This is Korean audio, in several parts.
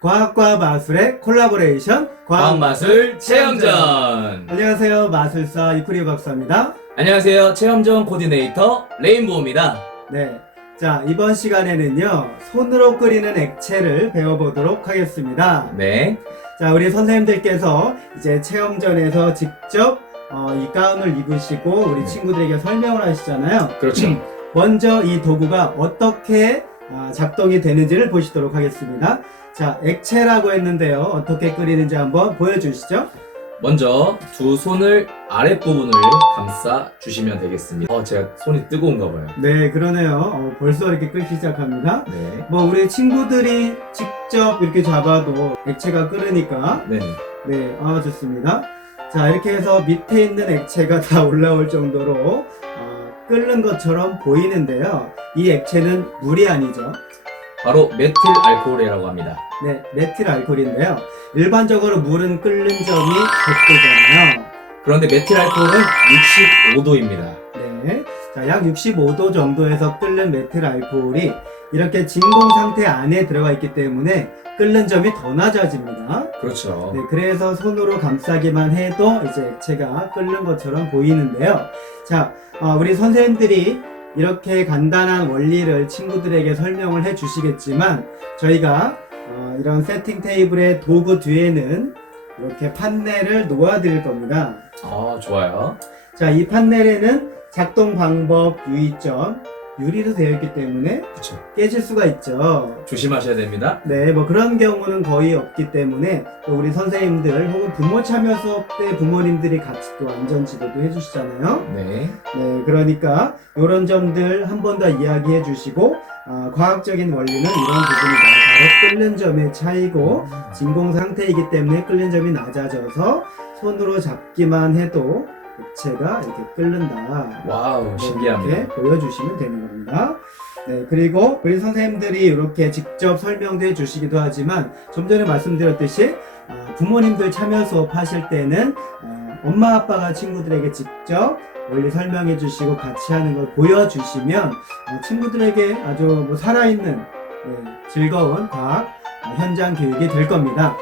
과학과 마술의 콜라보레이션 과학 과학마술 체험전 안녕하세요 마술사 이쿠리 박사입니다 안녕하세요 체험전 코디네이터 레인보우입니다 네자 이번 시간에는요 손으로 끓이는 액체를 배워보도록 하겠습니다 네자 우리 선생님들께서 이제 체험전에서 직접 어, 이 가운을 입으시고 우리 네. 친구들에게 설명을 하시잖아요 그렇죠 먼저 이 도구가 어떻게 아, 작동이 되는지를 보시도록 하겠습니다. 자, 액체라고 했는데요. 어떻게 끓이는지 한번 보여주시죠. 먼저 두 손을 아랫부분을 감싸 주시면 되겠습니다. 어, 제가 손이 뜨거운가 봐요. 네, 그러네요. 어, 벌써 이렇게 끓기 시작합니다. 네. 뭐, 우리 친구들이 직접 이렇게 잡아도 액체가 끓으니까. 네. 네, 아, 좋습니다. 자, 이렇게 해서 밑에 있는 액체가 다 올라올 정도로 끓는 것처럼 보이는데요. 이 액체는 물이 아니죠. 바로 메틸 알코올이라고 합니다. 네, 메틸 알코올인데요. 일반적으로 물은 끓는 점이 100도잖아요. 그런데 메틸 알코올은 65도입니다. 네. 자, 약 65도 정도에서 끓는 메틸 알코올이 이렇게 진공 상태 안에 들어가 있기 때문에 끓는 점이 더 낮아집니다. 그렇죠. 네, 그래서 손으로 감싸기만 해도 이제 액체가 끓는 것처럼 보이는데요. 자, 어, 우리 선생님들이 이렇게 간단한 원리를 친구들에게 설명을 해 주시겠지만 저희가 어, 이런 세팅 테이블의 도구 뒤에는 이렇게 판넬을 놓아 드릴 겁니다. 아, 좋아요. 자, 이 판넬에는 작동 방법 유의점, 유리로 되어 있기 때문에 그쵸. 깨질 수가 있죠. 조심하셔야 됩니다. 네, 뭐 그런 경우는 거의 없기 때문에 우리 선생님들 혹은 부모 참여 수업 때 부모님들이 같이 또 안전 지도도 해주시잖아요. 네. 네, 그러니까 이런 점들 한 번 더 이야기해 주시고 아, 과학적인 원리는 이런 부분이다. 바로, 바로 끓는 점의 차이고 진공 상태이기 때문에 끓는 점이 낮아져서 손으로 잡기만 해도 액체가 이렇게 끓는다. 와우, 이렇게 신기합니다. 보여주시면 되는 겁니다. 네, 그리고 우리 선생님들이 이렇게 직접 설명 해주시기도 하지만, 좀 전에 말씀드렸듯이, 부모님들 참여 수업 하실 때는, 엄마, 아빠가 친구들에게 직접 원리 설명해 주시고 같이 하는 걸 보여주시면, 친구들에게 아주 뭐 살아있는 즐거운 과학 현장 교육이 될 겁니다.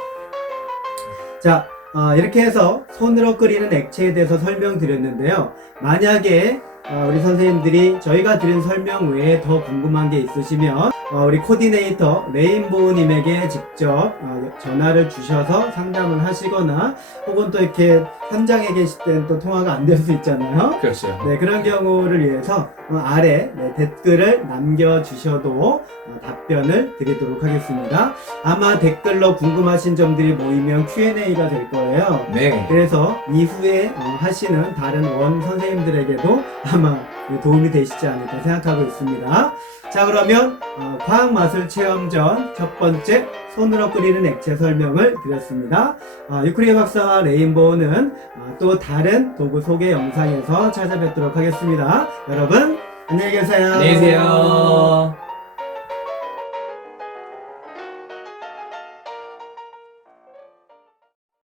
자, 어, 이렇게 해서 손으로 끓이는 액체에 대해서 설명드렸는데요. 만약에 우리 선생님들이 저희가 드린 설명 외에 더 궁금한 게 있으시면 우리 코디네이터 레인보우님에게 직접 전화를 주셔서 상담을 하시거나 혹은 또 이렇게 현장에 계실 때는 또 통화가 안 될 수 있잖아요. 그렇죠. 네, 그런 경우를 위해서 아래 댓글을 남겨주셔도 답변을 드리도록 하겠습니다. 아마 댓글로 궁금하신 점들이 모이면 Q&A가 될 거예요. 네. 그래서 이후에 하시는 다른 원 선생님들에게도 아 도움이 되시지 않을까 생각하고 있습니다. 자, 그러면 어, 과학 마술 체험 전 첫 번째 손으로 끓이는 액체 설명을 드렸습니다. 어, 유크리의 박사와 레인보우는 어, 또 다른 도구 소개 영상에서 찾아뵙도록 하겠습니다. 여러분, 안녕히 계세요. 안녕히 계세요.